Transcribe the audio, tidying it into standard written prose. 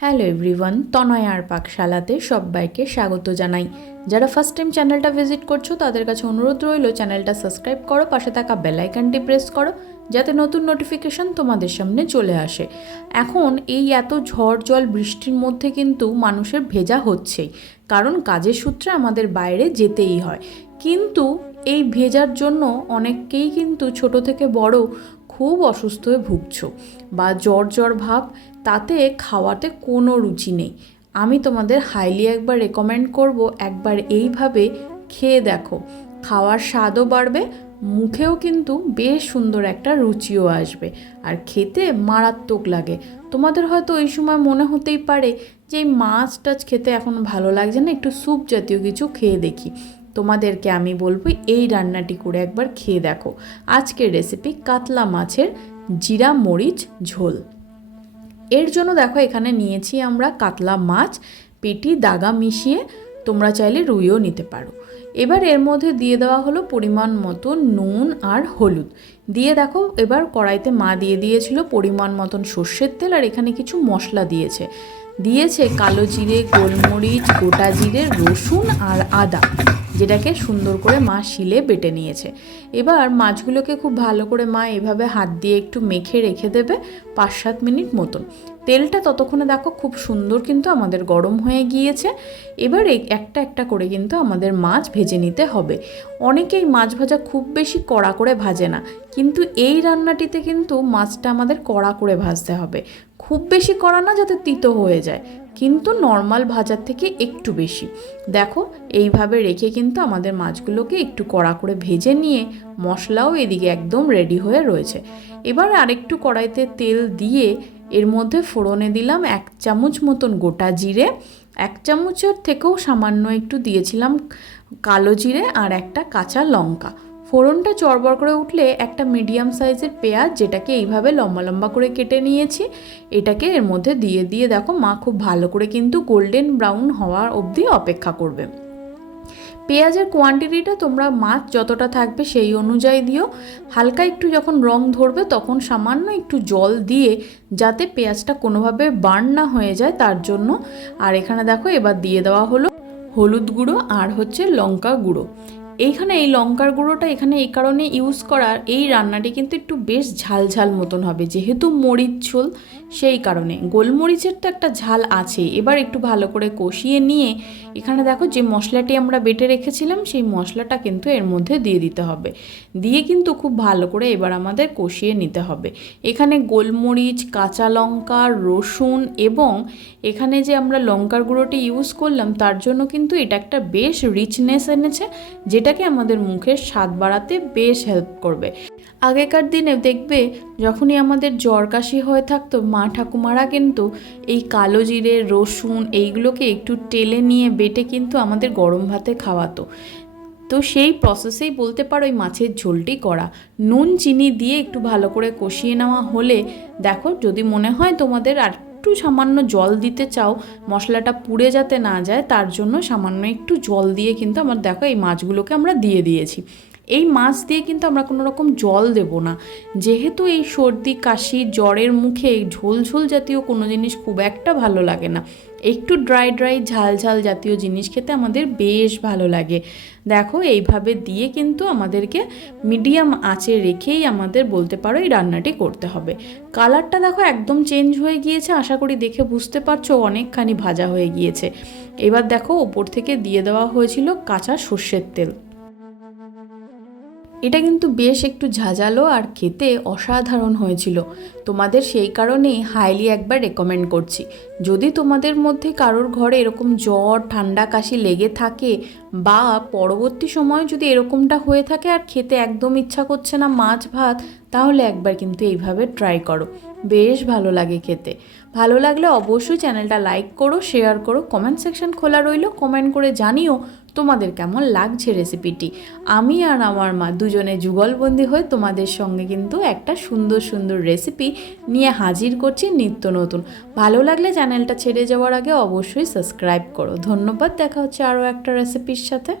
Hello everyone, তনয়ার পাকশালাতে সবাইকে স্বাগত জানাই। যারা ফার্স্ট টাইম চ্যানেলটা ভিজিট করছো তাদের কাছে অনুরোধ রইল চ্যানেলটা সাবস্ক্রাইব করো, পাশে থাকা বেল আইকনটি প্রেস করো যাতে নতুন নোটিফিকেশন তোমাদের সামনে চলে আসে। এখন এই এত ঝড় জল বৃষ্টির মধ্যে কিন্তু মানুষের ভেজা হচ্ছেই, কারণ কাজের সূত্রে আমাদের বাইরে যেতেই হয়। কিন্তু এই ভেজার জন্য অনেককেই কিন্তু ছোট থেকে বড় খুব অসুস্থ হয়ে ভুগছো বা জ্বর ভাব, তাতে খাওয়াতে কোনো রুচি নেই। আমি তোমাদের হাইলি একবার রেকমেন্ড করব, একবার এইভাবে খেয়ে দেখো। খাওয়ার স্বাদও বাড়বে, মুখেও কিন্তু বেশ সুন্দর একটা রুচিও আসবে, আর খেতে মারাত্মক লাগে। তোমাদের হয়তো এই সময় মনে হতেই পারে যে এই মাছ টাছ খেতে এখন ভালো লাগছে না, একটু স্যুপ জাতীয় কিছু খেয়ে দেখি। তোমাদেরকে আমি বলবো এই রান্নাটি করে একবার খেয়ে দেখো। আজকের রেসিপি কাতলা মাছের জিরা মরিচ ঝোল। এর জন্য দেখো এখানে নিয়েছি আমরা কাতলা মাছ, পেটি দাগা মিশিয়ে, তোমরা চাইলে রুইও নিতে পারো। এবার এর মধ্যে দিয়ে দেওয়া হলো পরিমাণ মতো নুন আর হলুদ দিয়ে, দেখো এবার কড়াইতে মা দিয়ে দিয়েছিল পরিমাণ মতন সর্ষের তেল, আর এখানে কিছু মশলা দিয়েছে কালো জিরে, গোলমরিচ, গোটা জিরে, রসুন আর আদা, যেটাকে সুন্দর করে মা শিলে বেটে নিয়েছে। এবার মাছগুলোকে খুব ভালো করে মা এভাবে হাত দিয়ে একটু মেখে রেখে দেবে 5-7 মিনিট মতন। তেলটা ততক্ষণে দেখো খুব সুন্দর কিন্তু আমাদের গরম হয়ে গিয়েছে। এবার একটা একটা করে কিন্তু আমাদের মাছ ভেজে নিতে হবে। অনেকেই মাছ ভাজা খুব বেশি কড়া করে ভাজে না, কিন্তু এই রান্নাটিতে কিন্তু মাছটা আমাদের কড়া করে ভাজতে হবে। খুব বেশি কড়া না, যাতে তিতো হয়ে যায়, কিন্তু নর্মাল ভাজার থেকে একটু বেশি। দেখো এইভাবে রেখে কিন্তু আমাদের মাছগুলোকে একটু কড়া করে ভেজে নিয়ে মশলাও এদিকে একদম রেডি হয়ে রয়েছে। এবার আরেকটু কড়াইতে তেল দিয়ে এর মধ্যে ফোড়নে দিলাম 1 চামচ মতন গোটা জিরে, 1 চামচের থেকেও সামান্য একটু দিয়েছিলাম কালো জিরে, আর একটা কাঁচা লঙ্কা। ফোড়নটা চড়বড় করে উঠলে একটা মিডিয়াম সাইজের পেঁয়াজ, যেটাকে এইভাবে লম্বা লম্বা করে কেটে নিয়েছি, এটাকে এর মধ্যে দিয়ে দেখো মা খুব ভালো করে কিন্তু গোল্ডেন ব্রাউন হওয়ার অবধি অপেক্ষা করবে। পেঁয়াজের কোয়ান্টিটিটা তোমরা মাছ যতটা থাকবে সেই অনুযায়ী দিও। হালকা একটু যখন রং ধরবে তখন সামান্য একটু জল দিয়ে, যাতে পেঁয়াজটা কোনোভাবে বার্ন না হয়ে যায় তার জন্য। আর এখানে দেখো এবার দিয়ে দেওয়া হলো হলুদ গুঁড়ো আর লঙ্কা গুঁড়ো। এইখানে এই লঙ্কার গুঁড়োটা এখানে এই কারণে ইউজ করার, এই রান্নাটি কিন্তু একটু বেশ ঝাল ঝাল মতন হবে, যেহেতু মরিচ ঝোল সেই কারণে। গোলমরিচের তো একটা ঝাল আছে। এবার একটু ভালো করে কষিয়ে নিয়ে এখানে দেখো যে মশলাটি আমরা বেটে রেখেছিলাম সেই মশলাটা কিন্তু এর মধ্যে দিয়ে দিতে হবে। দিয়ে কিন্তু খুব ভালো করে এবার আমাদের কষিয়ে নিতে হবে। এখানে গোলমরিচ, কাঁচা লঙ্কা, রসুন এবং এখানে যে আমরা লঙ্কার গুঁড়োটি ইউজ করলাম তার জন্য কিন্তু এটা একটা বেশ রিচনেস এনেছে, যেটাকে আমাদের মুখের স্বাদ বাড়াতে বেশ হেল্প করবে। আগেকার দিনে দেখবে যখনই আমাদের জ্বর কাশি হয়ে থাকতো, মা ঠাকুমারা কিন্তু এই কালো জিরে, রসুন এইগুলোকে একটু টেলে নিয়ে বেটে কিন্তু আমাদের গরম ভাতে খাওয়াতো। তো সেই প্রসেসেই বলতে পারো এই মাছের ঝোলটি করা। নুন চিনি দিয়ে একটু ভালো করে কষিয়ে নেওয়া হলে, দেখো যদি মনে হয় তোমাদের আর একটু সামান্য জল দিতে চাও, মশলাটা পুড়ে যাতে না যায় তার জন্য সামান্য একটু জল দিয়ে কিন্তু আমার দেখো এই মাছগুলোকে আমরা দিয়ে দিয়েছি। এই মাছ দিয়ে কিন্তু আমরা কোনো রকম জল দেব না, যেহেতু এই সর্দি কাশি জ্বরের মুখে ঝোল ঝোল জাতীয় কোনো জিনিস খুব একটা ভালো লাগে না। একটু ড্রাই ঝাল ঝাল জাতীয় জিনিস খেতে আমাদের বেশ ভালো লাগে। দেখো এইভাবে দিয়ে কিন্তু আমাদেরকে মিডিয়াম আঁচে রেখেই আমাদের বলতে পারো এই রান্নাটি করতে হবে। কালারটা দেখো একদম চেঞ্জ হয়ে গিয়েছে, আশা করি দেখে বুঝতে পারছো অনেকখানি ভাজা হয়ে গিয়েছে। এবার দেখো ওপর থেকে দিয়ে দেওয়া হয়েছিল কাঁচা সর্ষের তেল। এটা কিন্তু বেশ একটু ঝাঁঝালো আর খেতে অসাধারণ হয়েছিল। তোমাদের সেই কারণেই হাইলি একবার রেকমেন্ড করছি। যদি তোমাদের মধ্যে কারোর ঘরে এরকম জ্বর ঠান্ডা কাশি লেগে থাকে, বা পরবর্তী সময়ে যদি এরকমটা হয়ে থাকে আর খেতে একদম ইচ্ছা করছে না মাছ ভাত, তাহলে একবার কিন্তু এইভাবে ট্রাই করো, বেশ ভালো লাগে খেতে। ভালো লাগলে অবশ্যই চ্যানেলটা লাইক করো, শেয়ার করো, কমেন্ট সেকশন খোলা রইল, কমেন্ট করে জানিও তোমাদের কেমন লাগছে রেসিপিটি। আমি আর আমার মা দুজনে যুগলবন্দি হয়ে তোমাদের সঙ্গে কিন্তু একটা সুন্দর সুন্দর রেসিপি নিয়ে হাজির করছি নিত্য নতুন। ভালো লাগলে চ্যানেলটা ছেড়ে যাওয়ার আগে অবশ্যই সাবস্ক্রাইব করো। ধন্যবাদ, দেখা হচ্ছে আরও একটা রেসিপির সাথে।